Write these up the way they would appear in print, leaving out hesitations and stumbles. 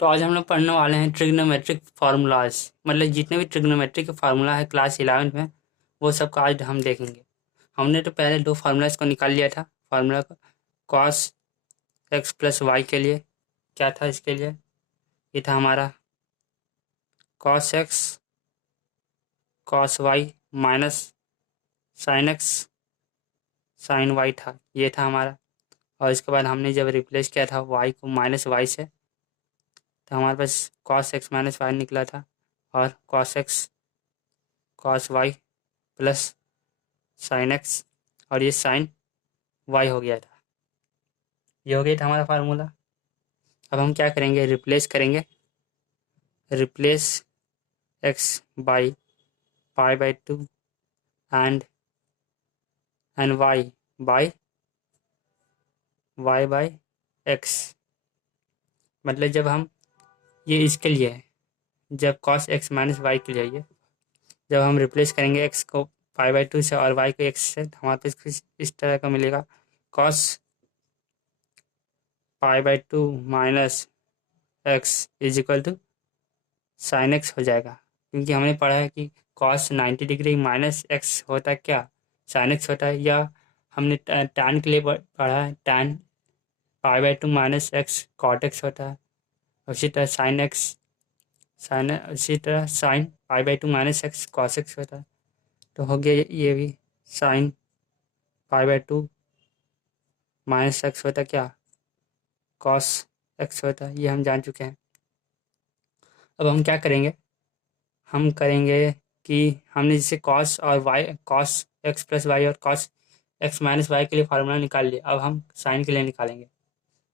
तो आज हम लोग पढ़ने वाले हैं ट्रिग्नोमेट्रिक फार्मूलाज। मतलब जितने भी ट्रिग्नोमेट्रिक के फार्मूला है क्लास 11 में, वो सब का आज हम देखेंगे। हमने तो पहले दो फार्मूलाज को निकाल लिया था। फार्मूला का कॉस एक्स प्लस वाई के लिए क्या था, इसके लिए ये था हमारा cos x cos y minus sine x sine y था, ये था हमारा। और इसके बाद हमने जब रिप्लेस किया था वाई को माइनस वाई से, तो हमारे पास कॉस एक्स माइनस वाई निकला था। और cos x cos y plus sine x, और ये साइन वाई हो गया था। ये हो गया था हमारा फार्मूला। अब हम क्या करेंगे, रिप्लेस करेंगे। Replace x by pi by two and y by y by x. मतलब जब हम ये इसके लिए है, जब कॉस एक्स माइनस वाई के लिए ये जब हम रिप्लेस करेंगे एक्स को पाई बाई टू से और वाई को एक्स से, तो हमारे पास कुछ इस तरह का मिलेगा। Cos pi by two minus x is equal to sine x हो जाएगा। क्योंकि हमने पढ़ा है कि कॉस 90 डिग्री माइनस एक्स होता है क्या, साइन एक्स होता है। या हमने टैन के लिए पढ़ा है, tan pi by two minus x cot x होता है। उसी तरह साइन एक्स उसी तरह sine pi by two minus x cos x होता है। तो हो गया ये भी sine pi by two minus x होता है क्या, कॉस एक्स होता है। ये हम जान चुके हैं। अब हम क्या करेंगे, हम करेंगे कि हमने जैसे कॉस और y cos x plus y और कॉस एक्स माइनस वाई के लिए फार्मूला निकाल लिया। अब हम साइन के लिए निकालेंगे।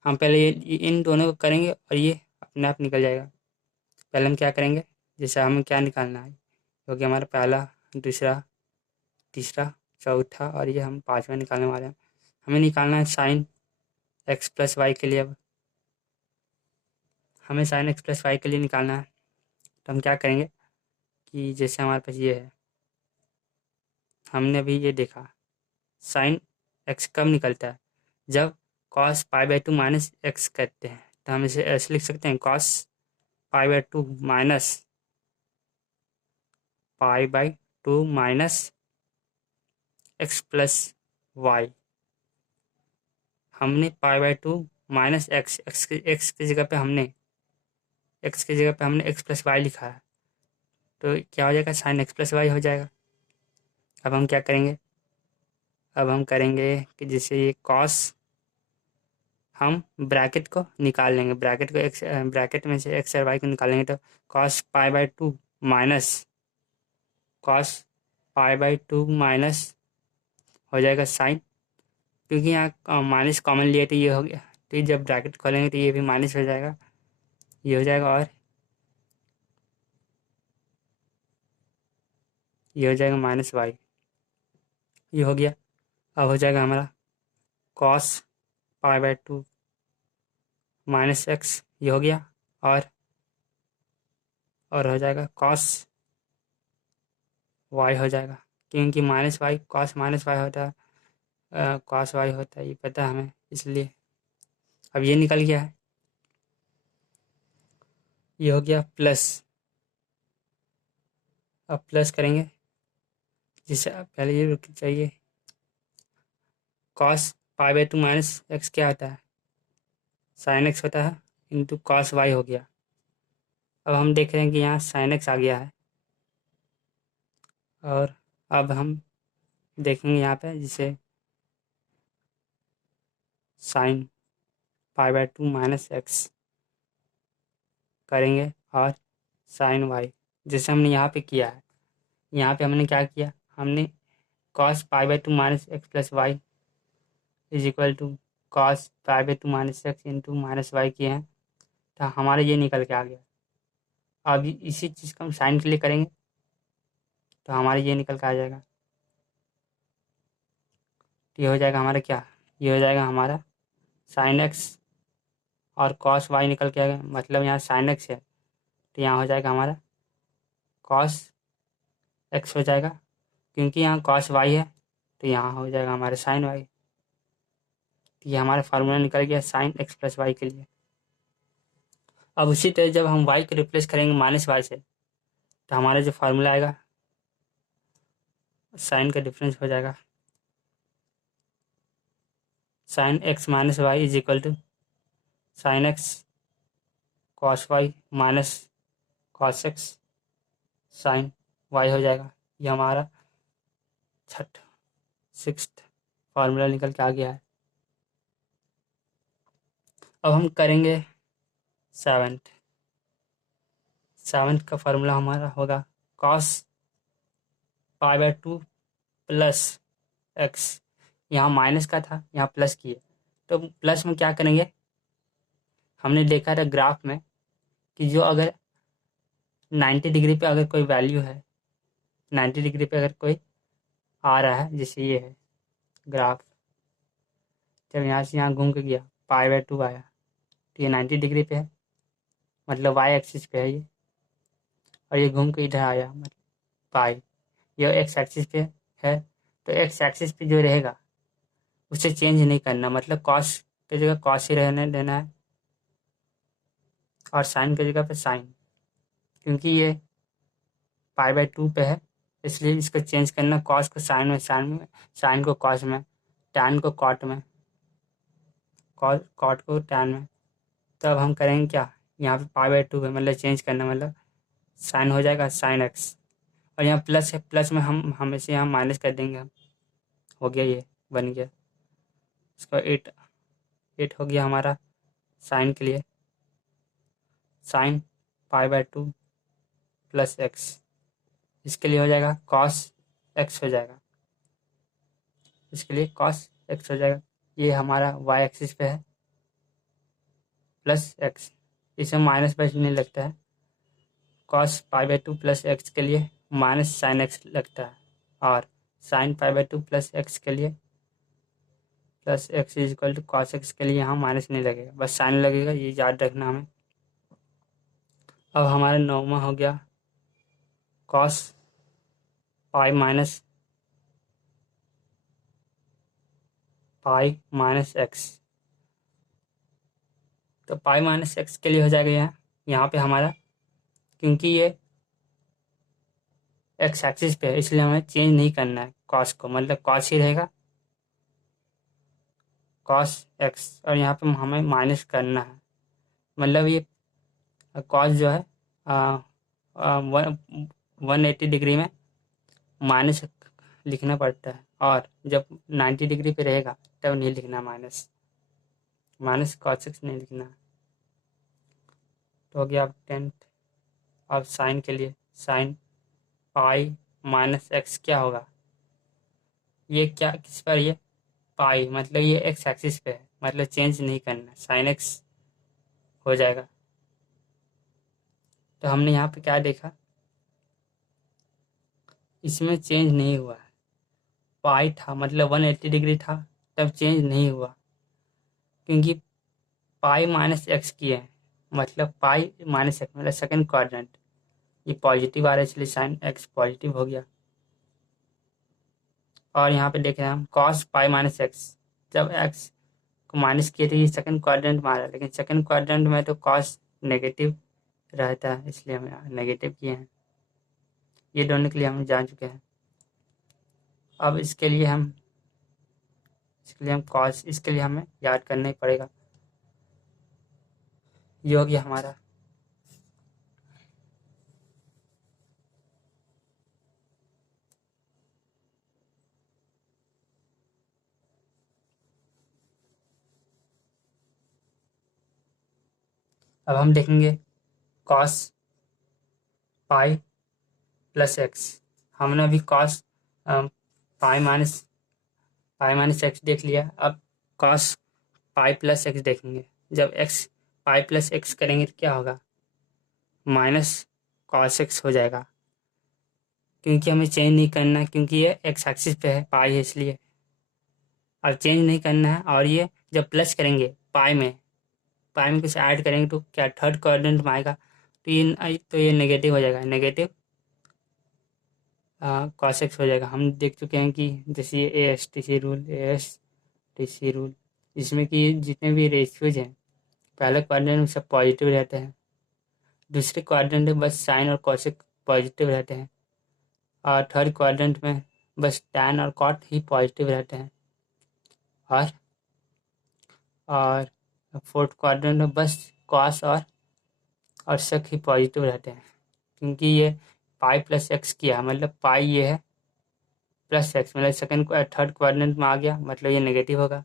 हम पहले ये इन दोनों को करेंगे और ये अपने आप निकल जाएगा। पहले हम क्या करेंगे, जैसे हमें क्या निकालना है, क्योंकि हमारा पहला दूसरा तीसरा चौथा और ये हम पाँचवा निकालने वाले हैं। हमें निकालना है साइन एक्स प्लस वाई के लिए। अब हमें साइन एक्स प्लस वाई के लिए निकालना है। तो हम क्या करेंगे कि जैसे हमारे पास ये है, हमने अभी ये देखा साइन एक्स कब निकलता है, जब cos pi by two minus X करते हैं। तो हम इसे ऐसे लिख सकते हैं, cos pi by two minus pi by two minus x plus Y. हमने pi by two minus X की जगह पे हमने एक्स प्लस वाई लिखा है। तो क्या हो जाएगा, साइन एक्स प्लस वाई हो जाएगा। अब हम क्या करेंगे, अब हम करेंगे कि जैसे ये कॉस, हम ब्रैकेट को निकाल लेंगे। ब्रैकेट में से एक्स और वाई को निकालेंगे। तो cos pi by two minus cos pi by two minus हो जाएगा साइन, क्योंकि यहाँ माइनस कॉमन लिए तो ये हो गया। तो ये जब ब्रैकेट खोलेंगे तो ये भी माइनस हो जाएगा, ये हो जाएगा, और ये हो जाएगा माइनस वाई। ये हो गया। अब हो जाएगा हमारा cos pi by two minus x, ये हो गया। और हो जाएगा कॉस वाई हो जाएगा, क्योंकि minus y cos minus y होता है, कॉस वाई होता है, ये पता है हमें, इसलिए अब ये निकल गया है। ये हो गया प्लस। अब प्लस करेंगे, जिससे पहले ये रुक चाहिए। Cos pi by two minus x क्या होता है, साइन एक्स होता है, इंटू कॉस वाई हो गया। अब हम देख रहे हैं कि यहाँ साइन एक्स आ गया है। और अब हम देखेंगे यहाँ पे, जिसे sign pi by two minus x करेंगे, और साइन वाई जैसे हमने यहाँ पे किया है। यहाँ पे हमने क्या किया, हमने cos pi by two minus x plus y is equal to cos pi by two minus x into minus y किए हैं। तो हमारा ये निकल के आ गया। अब इसी चीज़ को हम साइन के लिए करेंगे, तो हमारा ये निकल के आ जाएगा। तो ये हो जाएगा हमारा क्या, ये हो जाएगा हमारा साइन एक्स और कॉस वाई निकल के आ गया। मतलब यहाँ साइन एक्स है, तो यहाँ हो जाएगा हमारा कॉस एक्स हो जाएगा, क्योंकि यहाँ कॉस वाई है, तो यहाँ हो जाएगा हमारा साइन वाई। तो ये हमारा फार्मूला निकल गया साइन एक्स प्लस वाई के लिए। अब उसी तरह जब हम y को रिप्लेस करेंगे माइनस वाई से, तो हमारा जो फार्मूला आएगा साइन का डिफरेंस हो जाएगा, sine x minus y is equal to sine x cos y minus cos x sine y हो जाएगा। ये हमारा सिक्स्थ फार्मूला निकल के आ गया है। अब हम करेंगे सेवन्थ। सेवन्थ का फार्मूला हमारा होगा cos pi by two plus x. यहाँ माइनस का था, यहाँ प्लस की है, तो प्लस में क्या करेंगे, हमने देखा था ग्राफ में कि जो अगर 90 डिग्री पे अगर कोई वैल्यू है, 90 डिग्री पे अगर कोई आ रहा है, जैसे ये है ग्राफ, जब यहाँ से यहाँ घूम के गया पाई बाय टू आया, तो ये 90 डिग्री पे है, मतलब वाई एक्सिस पे है ये, और ये घूम के इधर आया मतलब पाई, ये एक्स एक्सिस पे है। तो एक्स एक्सिस पे जो रहेगा उसे चेंज नहीं करना, मतलब कॉस की जगह कॉस ही रहने देना है, और साइन की जगह पे साइन, क्योंकि ये पाई बाय टू पे है, इसलिए इसको चेंज करना, कॉस को साइन में, साइन को कॉस में, टैन को कॉट में, कॉट को टैन में। तो अब हम करेंगे क्या, यहाँ पे पाई बाय टू है, मतलब चेंज करना, मतलब साइन हो जाएगा साइन एक्स, और यहाँ प्लस है, प्लस में हम हमेशा यहाँ माइनस कर देंगे हम, हो गया, ये बन गया। इसका एट हो गया हमारा साइन के लिए, sign pi by two plus x, इसके लिए हो जाएगा कॉस एक्स हो जाएगा, इसके लिए कॉस एक्स हो जाएगा। ये हमारा वाई एक्सिस पे है, प्लस एक्स, इसमें माइनस बचने लगता है, cos pi by two plus x के लिए माइनस साइन एक्स लगता है, और sine pi by two plus x के लिए plus x is equal to cos x के लिए यहाँ माइनस नहीं लगेगा, बस साइन लगेगा, ये याद रखना हमें। अब हमारा नौमा हो गया कॉस पाई माइनस एक्स। तो पाई माइनस एक्स के लिए हो जाएगा यहाँ पे हमारा, क्योंकि ये एक्स एक्सिस पे है, इसलिए हमें चेंज नहीं करना है कॉस को, मतलब कॉस ही रहेगा कॉस एक्स, और यहाँ पे हमें माइनस करना है, मतलब ये कॉस जो है 180 डिग्री में माइनस लिखना पड़ता है, और जब 90 डिग्री पे रहेगा तब नहीं लिखना माइनस, माइनस कॉस एक्स नहीं लिखना। तो हो गया अब 10th। अब साइन के लिए, साइन पाई माइनस एक्स क्या होगा, ये क्या किस पर, ये पाई, मतलब ये एक्स एक्सिस पे है, मतलब चेंज नहीं करना, साइन एक्स हो जाएगा। तो हमने यहाँ पे क्या देखा, इसमें चेंज नहीं हुआ है, पाई था मतलब 180 डिग्री था, तब चेंज नहीं हुआ, क्योंकि पाई माइनस एक्स की है, मतलब पाई माइनस एक्स मतलब सेकंड क्वाड्रेंट, ये पॉजिटिव आ रहा है, इसलिए साइन एक्स पॉजिटिव हो गया। और यहाँ पे देख रहे हैं हम कॉस पाई माइनस एक्स, जब एक्स को माइनस किए थे ये सेकंड क्वाड्रेंट में आ रहा है, लेकिन सेकंड क्वाड्रेंट में तो कॉस नेगेटिव रहता है, इसलिए हम नेगेटिव किए हैं। ये दोनों के लिए हम जान चुके हैं। अब इसके लिए हम कॉस, इसके लिए हमें याद करना ही पड़ेगा। ये हो गया हमारा। अब हम देखेंगे कॉस पाई प्लस एक्स। हमने अभी कॉस पाई माइनस एक्स देख लिया, अब कॉस पाई प्लस एक्स देखेंगे। जब एक्स पाई प्लस एक्स करेंगे तो क्या होगा, माइनस कॉस एक्स हो जाएगा, क्योंकि हमें चेंज नहीं करना, क्योंकि ये एक्स एक्सिस पे है, पाई है, इसलिए अब चेंज नहीं करना है। और ये जब प्लस करेंगे पाई में कुछ ऐड करेंगे तो क्या थर्ड क्वाड्रेंट में आएगा, तो ये नेगेटिव हो जाएगा, नेगेटिव कॉस एक्स हो जाएगा। हम देख चुके हैं कि जैसे ये A S T C rule, इसमें कि जितने भी रेशियोज हैं पहले क्वाड्रेंट में सब पॉजिटिव रहते हैं, दूसरे क्वाड्रेंट में बस साइन और कॉसेक पॉजिटिव रहते हैं, और थर्ड क्वाड्रेंट में बस टैन और कॉट ही पॉजिटिव रहते हैं, और और फोर्थ क्वाड्रेंट में बस कॉस और सेक ही पॉजिटिव रहते हैं, क्योंकि ये पाई प्लस एक्स किया है, मतलब पाई ये है प्लस एक्स, मतलब सेकंड थर्ड क्वाड्रेंट में आ गया, मतलब ये नेगेटिव होगा।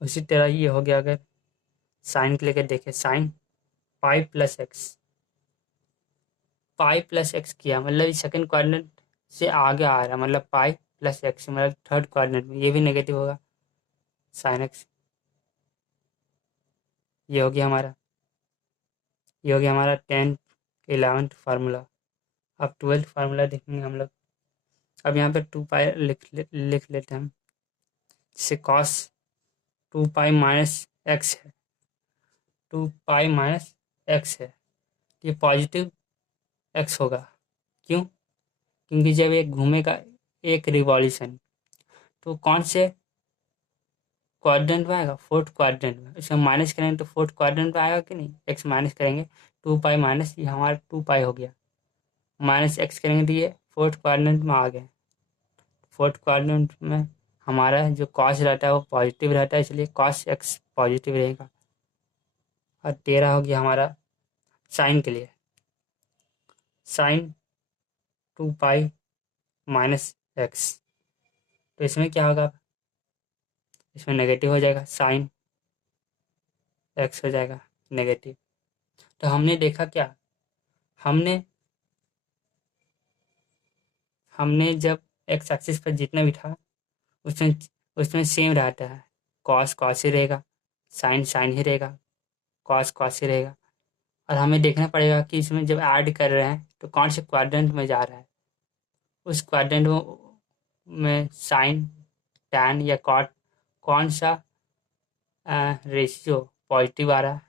उसी तरह ये हो गया, अगर साइन के लेकर देखें, sine pi plus x, pi plus x किया मतलब सेकंड क्वाड्रेंट से आगे आ रहा है, मतलब पाई प्लस एक्स, मतलब थर्ड क्वाड्रेंट में, ये भी नेगेटिव होगा साइन एक्स। ये हो गया हमारा, ये हो गया हमारा 10th 11th फार्मूला। अब 12th फार्मूला देखेंगे हम लोग। अब यहाँ पे 2 पाई लिख लेते हैं हम, जिससे कॉस 2 पाई माइनस एक्स है, 2 पाई माइनस एक्स है, ये पॉजिटिव एक्स होगा। क्यों? क्योंकि जब एक घूमेगा एक रिवॉल्यूशन, तो कौन से क्वाड्रेंट में आएगा? फोर्थ क्वाड्रेंट में। इसमें माइनस करेंगे तो फोर्थ क्वाड्रेंट में आएगा कि नहीं? एक्स माइनस करेंगे, 2 पाई माइनस, ये हमारा 2 पाई हो गया, माइनस एक्स करेंगे तो ये फोर्थ क्वाड्रेंट में आ गए। फोर्थ क्वाड्रेंट में हमारा जो कॉस रहता है वो पॉजिटिव रहता है, इसलिए कॉस एक्स पॉजिटिव रहेगा। और 13 हो गया हमारा साइन के लिए, साइन 2 पाई माइनस एक्स, तो इसमें क्या होगा? इसमें नेगेटिव हो जाएगा, साइन एक्स हो जाएगा नेगेटिव। तो हमने देखा क्या, हमने हमने जब एक्स एक्सिस पर जितना भी था उसमें उसमें सेम रहता है, कॉस कॉस ही रहेगा, साइन साइन ही रहेगा, कॉस कॉस ही रहेगा। और हमें देखना पड़ेगा कि इसमें जब ऐड कर रहे हैं तो कौन से क्वाड्रेंट में जा रहा है, उस क्वाड्रेंट में साइन टैन या कॉट कौन सा रेशियो पॉजिटिव आ रहा है,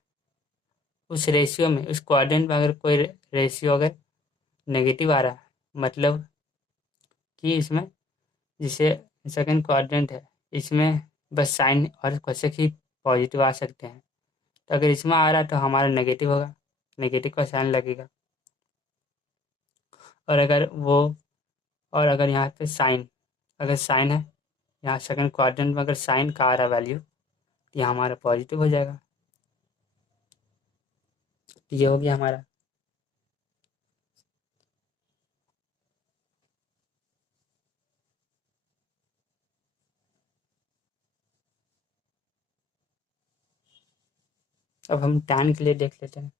उस रेशियो में, उस क्वाड्रेंट में अगर कोई रेशियो अगर नेगेटिव आ रहा है, मतलब कि इसमें, जिसे सेकंड क्वाड्रेंट है, इसमें बस साइन और कोसेक ही पॉजिटिव आ सकते हैं, तो अगर इसमें आ रहा है तो हमारा नेगेटिव होगा, नेगेटिव का साइन लगेगा। और अगर वो, और अगर यहाँ पे साइन, अगर साइन है यहाँ सेकंड क्वाड्रेंट में, अगर साइन का आ रहा वैल्यू, तो यहाँ हमारा पॉजिटिव हो जाएगा। तो ये हो गया हमारा। अब हम टैन के लिए देख लेते हैं।